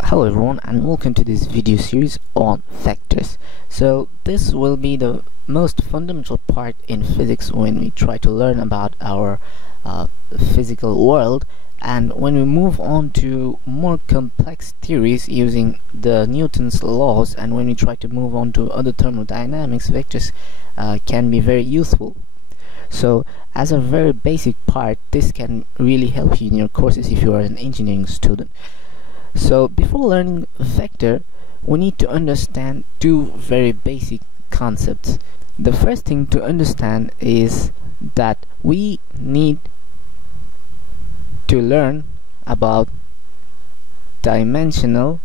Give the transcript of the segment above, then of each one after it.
Hello everyone, and welcome to this video series on vectors. So this will be the most fundamental part in physics when we try to learn about our physical world, and when we move on to more complex theories using the Newton's laws, and when we try to move on to other thermodynamics, vectors can be very useful. So as a very basic part, this can really help you in your courses if you are an engineering student. So before learning vector, we need to understand two very basic concepts. The first thing to understand is that we need to learn about dimensional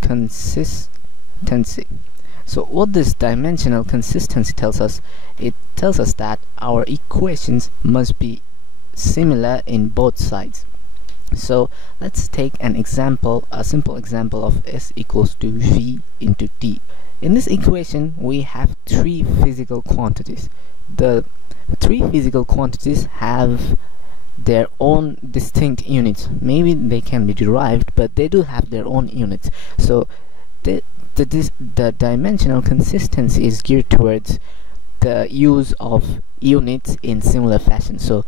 consistency. So what this dimensional consistency tells us, it tells us that our equations must be similar in both sides. So let's take an example, a simple example of S equals to V into T. In this equation we have three physical quantities. The three physical quantities have their own distinct units. Maybe they can be derived, but they do have their own units. So the dimensional consistency is geared towards the use of units in similar fashion. So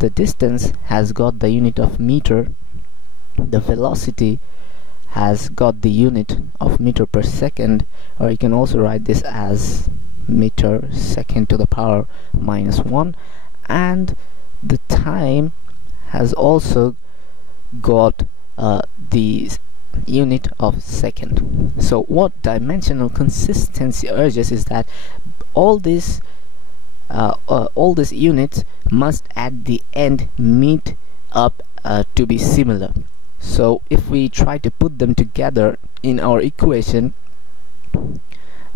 the distance has got the unit of meter, the velocity has got the unit of meter per second, or you can also write this as meter second to the power minus 1, and the time has also got the unit of second. So what dimensional consistency urges is that all these units must at the end meet up to be similar. So if we try to put them together in our equation,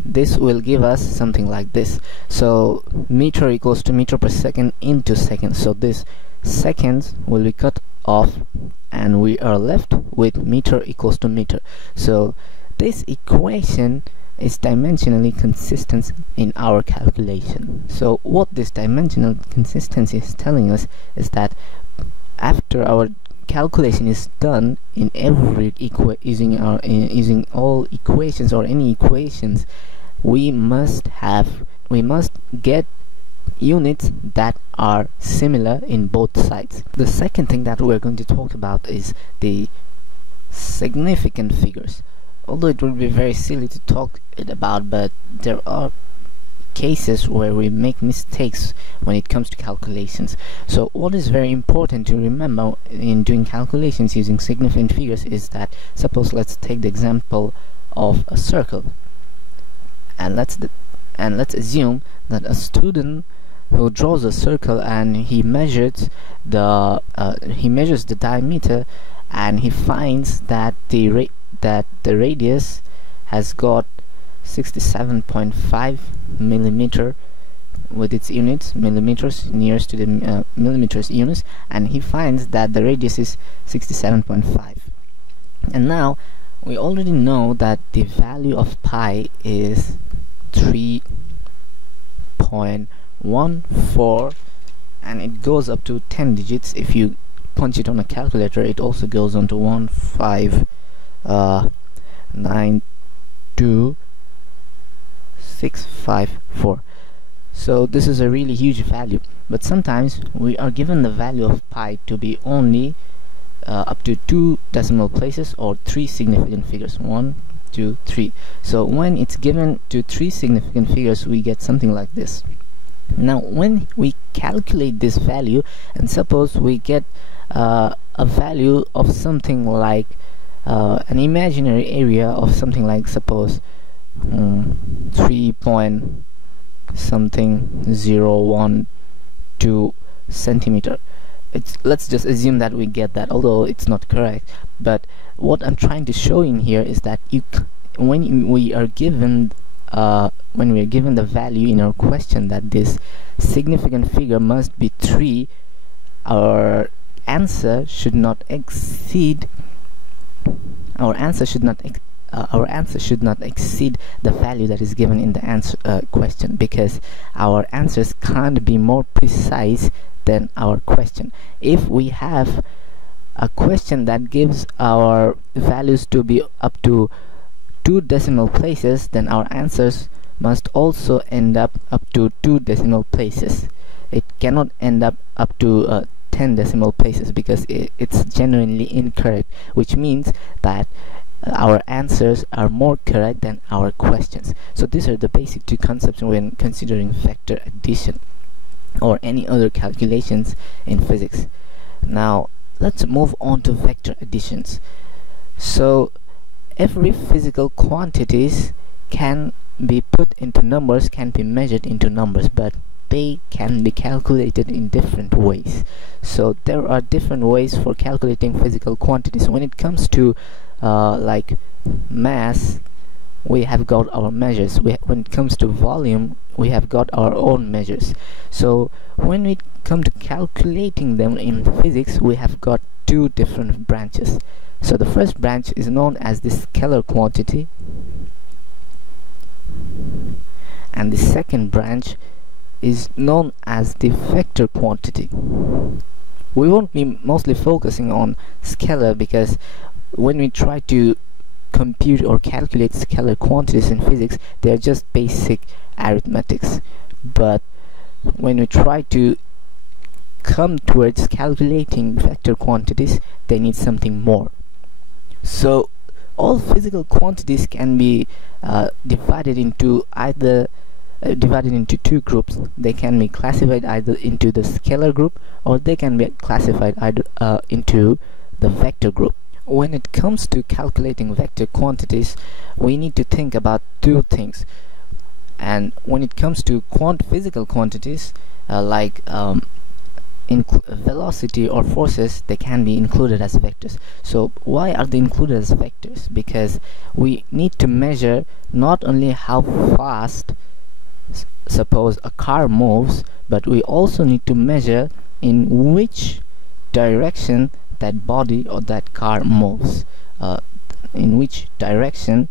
this will give us something like this. So meter equals to meter per second into second. So this seconds will be cut off and we are left with meter equals to meter. So this equation is dimensionally consistent in our calculation. So what this dimensional consistency is telling us is that after our calculation is done in every using all equations or any equations, we must get units that are similar in both sides. The second thing that we're going to talk about is the significant figures. Although it would be very silly to talk it about, but there are cases where we make mistakes when it comes to calculations. So what is very important to remember in doing calculations using significant figures is that, suppose let's take the example of a circle, and let's assume that a student who draws a circle and he measures the diameter, and he finds that the radius has got 67.5 millimeter with its units, millimeters, nearest to the millimeters units, and he finds that the radius is 67.5. and now we already know that the value of pi is 3.14, and it goes up to 10 digits. If you punch it on a calculator, it also goes on to 1592654. So this is a really huge value, but sometimes we are given the value of pi to be only up to 2 decimal places or 3 significant figures, 1, 2, 3. So when it's given to 3 significant figures, we get something like this. Now when we calculate this value, and suppose we get a value of something like an imaginary area of something like, suppose 3 point something 012 centimeter. Let's just assume that we get that, although it's not correct. But what I'm trying to show in here is that when we are given the value in our question that this significant figure must be 3, our answer should not exceed the value that is given in the answer question, because our answers can't be more precise than our question. If we have a question that gives our values to be up to 2 decimal places, then our answers must also end up to 2 decimal places. It cannot end up to 10 decimal places, because it's genuinely incorrect, which means that our answers are more correct than our questions. So these are the basic 2 concepts when considering vector addition or any other calculations in physics. Now let's move on to vector additions. So every physical quantities can be put into numbers, can be measured into numbers, but they can be calculated in different ways. So there are different ways for calculating physical quantities. When it comes to like mass, we have got our measures. When it comes to volume, we have got our own measures. So when we come to calculating them in physics, we have got 2 different branches. So the first branch is known as the scalar quantity, and the second branch is known as the vector quantity. We won't be mostly focusing on scalar, because when we try to compute or calculate scalar quantities in physics, they are just basic arithmetics. But when we try to come towards calculating vector quantities, they need something more. So all physical quantities can be divided into 2 groups. They can be classified either into the scalar group, or they can be classified either into the vector group. When it comes to calculating vector quantities, we need to think about 2 things. And when it comes to physical quantities, like velocity or forces, they can be included as vectors. So why are they included as vectors? Because we need to measure not only how fast suppose a car moves, but we also need to measure in which direction that body or that car moves, in which direction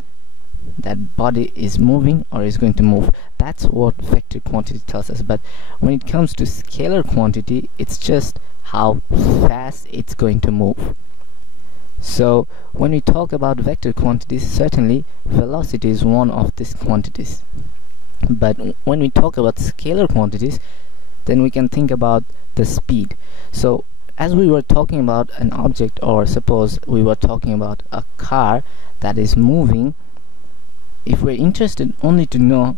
that body is moving or is going to move. That's what vector quantity tells us. But when it comes to scalar quantity, it's just how fast it's going to move. So when we talk about vector quantities, certainly velocity is one of these quantities. But when we talk about scalar quantities, then we can think about the speed. So as we were talking about an object, or suppose we were talking about a car that is moving, if we're interested only to know,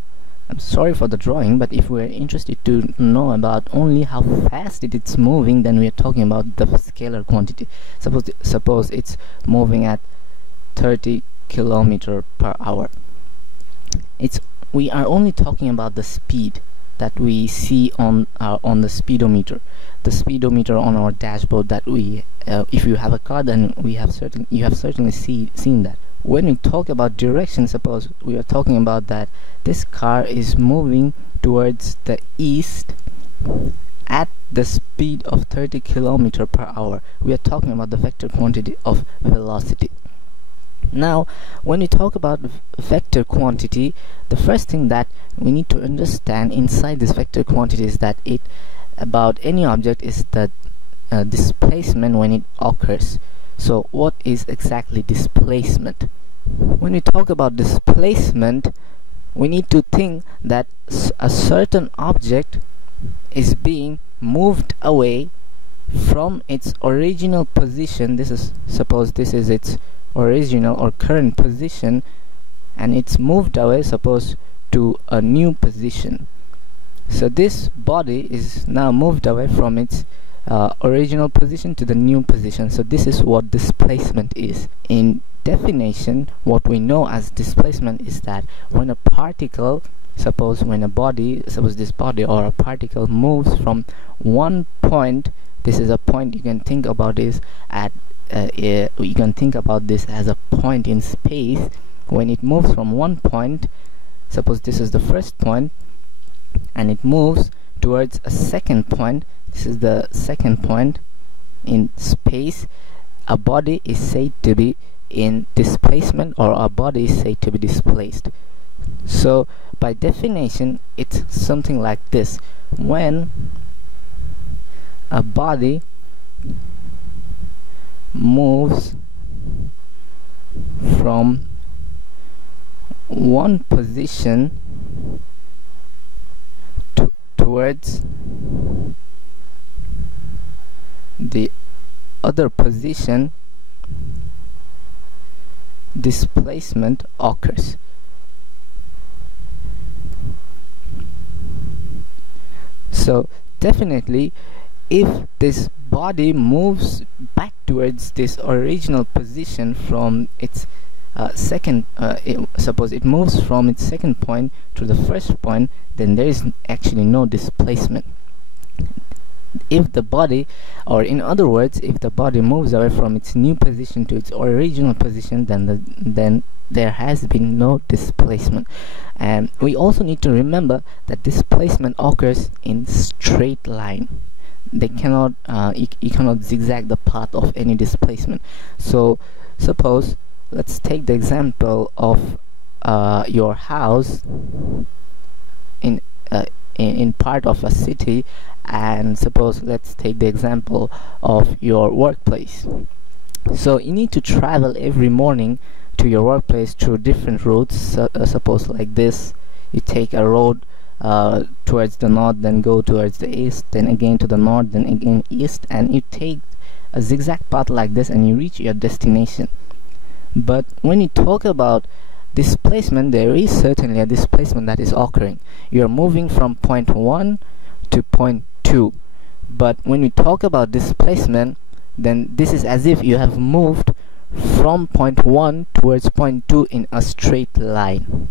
I'm sorry for the drawing, but if we're interested to know about only how fast it's moving, then we're talking about the scalar quantity. Suppose it's moving at 30 km/h. We are only talking about the speed that we see on the speedometer. The speedometer on our dashboard that we if you have a car, then you have certainly seen that. When we talk about direction, suppose we are talking about that this car is moving towards the east at the speed of 30 km/h. We are talking about the vector quantity of velocity. Now when we talk about vector quantity, the first thing that we need to understand inside this vector quantity is that about any object is the displacement when it occurs. So what is exactly displacement? When we talk about displacement, we need to think that a certain object is being moved away from its original position. Suppose this is its original or current position, and it's moved away, suppose, to a new position. So this body is now moved away from its original position to the new position. So this is what displacement is. In definition, what we know as displacement is that when a particle, suppose this body or a particle moves from one point, this is a point, you can think about this as a point in space. When it moves from one point, suppose this is the first point, and it moves towards a second point, this is the second point in space, a body is said to be in displacement, or a body is said to be displaced. So by definition, it's something like this: when a body moves from one position towards the other position, displacement occurs. So definitely, if this body moves back towards this original position from its suppose it moves from its second point to the first point, then there is actually no displacement. If the body, or in other words, if the body moves away from its new position to its original position, then there has been no displacement. And we also need to remember that displacement occurs in straight line. They cannot you cannot zigzag the path of any displacement. So suppose, let's take the example of your house in part of a city, and suppose let's take the example of your workplace. So you need to travel every morning to your workplace through different routes. Suppose like this: you take a road towards the north, then go towards the east, then again to the north, then again east, and you take a zigzag path like this and you reach your destination. But when you talk about displacement, there is certainly a displacement that is occurring. You're moving from point 1 to point 2, but when we talk about displacement, then this is as if you have moved from point 1 towards point 2 in a straight line.